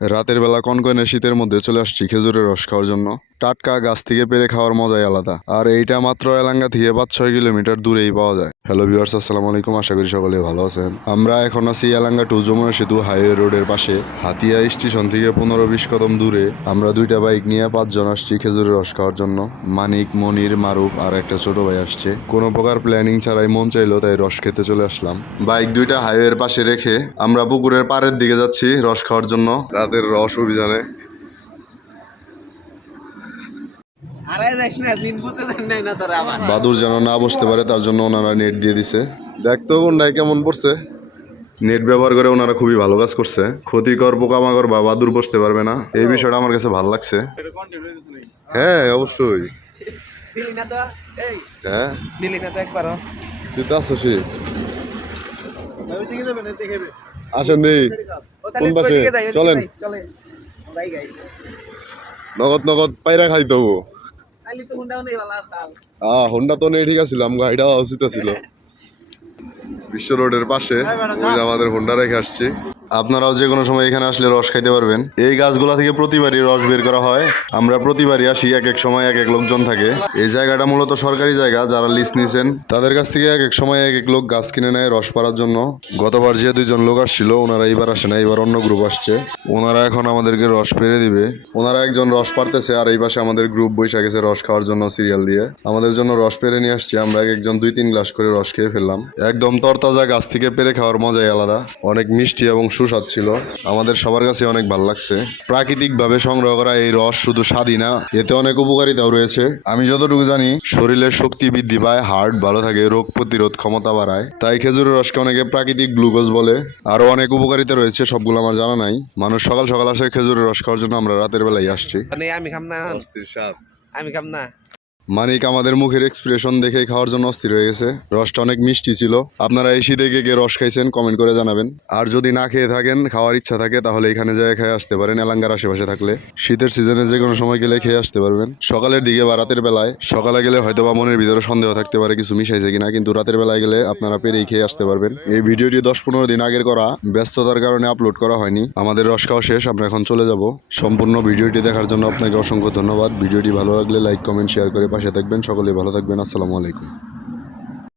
রাতের বেলা কনকনে শীতের মধ্যে চলে আসছি খেজুরের রস খাওয়ার জন্য। টাটকা গাছ থেকে পেরে খাওয়ার মজাই আলাদা। আর এইটা মাত্র এলাঙ্গা থেকে 5-6 কিলোমিটার দূরেই পাওয়া যায়। হ্যালো ভিউয়ার্স, আসসালামু আলাইকুম। আশা করি সকলে ভালো আছেন। আমরা এখন আছি এলাঙ্গা টু যমুনা সেতু হাইওয়ে রোডের পাশে। হাতিয়া স্টেশন থেকে 15-20 কদম দূরে। আমরা দুইটা বাইক নিয়ে 5 জন আসছি খেজুরের রস খাওয়ার জন্য। মানিক, মনির, মারুফ আর একটা ছোট ভাই আসছে। কোনো প্রকার প্ল্যানিং ছাড়াই মন চাইলো তাই রস খেতে চলে আসলাম। বাইক দুইটা হাইওয়ের পাশে রেখে আমরা পুকুরের পাড়ের দিকে যাচ্ছি রস খাওয়ার জন্য রাতের রস অভিযানে। বাদুর যেন না বসতে পারে তার জন্য ওনারা নেট দিয়ে দিছে। দেখতো কোনটায় কেমন পড়ছে। নেট ব্যবহার করে ওনারা খুবই ভালো কাজ করছে। ক্ষতিকর পোকামাকড় বা বাদুর বসতে পারবে না, এই বিষয়টা আমার কাছে ভালো লাগছে। হ্যাঁ অবশ্যই। হ্যাঁ তুই তো আসছিস। আসেন দিই কোন পাশে চলেন। নগদ নগদ পায়রা খাই তবু। হোন্ডা তো নেই, ঠিক আছিল গাড়িটা উচিত ছিল। বিশ্ব রোডের পাশে ওই যে আমাদের হোন্ডা রেখে আসছি। আপনারাও যে কোনো সময় এখানে আসলে রস খাইতে পারবেন। এই গাছগুলা থেকে প্রতিবারই রস বের করা হয়। আমরা প্রতিবারই আসি, এক এক সময় এক এক লোকজন থাকে। এই জায়গাটা মূলত সরকারি জায়গা, যারা লিজ নিছেন তাদের কাছ থেকে এক এক সময় এক এক লোক গাছ কিনে নেয় রস পাড়ার জন্য। গতবার যে 2 জন লোক আসছিল ওনারা এইবার আসে না, এবার অন্য গ্রুপ আসছে। ওনারা এখন আমাদেরকে রস পেরে দিবে। ওনারা একজন রস পাড়তেছে আর এই পাশে আমাদের গ্রুপ বসে গেছে রস খাওয়ার জন্য সিরিয়াল দিয়ে। আমাদের জন্য রস পেরে নিয়ে আসছে। আমরা এক একজন 2-3 গ্লাস করে রস খেয়ে ফেললাম। একদম তরতাজা গাছ থেকে পেরে খাওয়ার মজাই আলাদা। অনেক মিষ্টি এবং সুস্বাদ ছিল। আমাদের সবার কাছে অনেক ভালো লাগছে। প্রাকৃতিকভাবে সংগ্রহ করা এই রস শুধু স্বাদই না, এতে অনেক উপকারিতাও রয়েছে। আমি যতটুকু জানি শরীরের শক্তি বৃদ্ধি পায়, হার্ট ভালো থাকে, রোগ প্রতিরোধ ক্ষমতা বাড়ায়। তাই খেজুরের রসকে অনেকে প্রাকৃতিক গ্লুকোজ বলে। আরো অনেক উপকারিতা রয়েছে, সবগুলো আমার জানা নাই। মানুষ সকাল সকাল আসে খেজুরের রস খাওয়ার জন্য, আমরা রাতের বেলায় আসছি। আমি খাম না। মানিক আমাদের মুখের এক্সপ্রেশন দেখে খাওয়ার জন্য অস্থির হয়ে গেছে। রসটা অনেক মিষ্টি ছিল। আপনারা এই শীতে কে রস খাইছেন কমেন্ট করে জানাবেন। আর যদি না খেয়ে থাকেন, খাওয়ার ইচ্ছা থাকে, তাহলে এখানে যায় খেয়ে আসতে পারেন। এলাঙ্গার আশেপাশে থাকলে শীতের সিজনে যে কোনো সময় গেলে খেয়ে আসতে পারবেন। সকালের দিকে বা রাতের বেলায়। সকালে গেলে হয়তো বা মনের ভিতরে সন্দেহ থাকতে পারে কিছু মিশাইছে কিনা, কিন্তু রাতের বেলায় গেলে আপনারা পেরেই খেয়ে আসতে পারবেন। এই ভিডিওটি 10-15 দিন আগের করা, ব্যস্ততার কারণে আপলোড করা হয়নি। আমাদের রস খাওয়া শেষ, আমরা এখন চলে যাব। সম্পূর্ণ ভিডিওটি দেখার জন্য আপনাকে অসংখ্য ধন্যবাদ। ভিডিওটি ভালো লাগলে লাইক, কমেন্ট, শেয়ার করে পাশে থাকবেন। সকলে ভালো থাকবেন। আসসালামু আলাইকুম।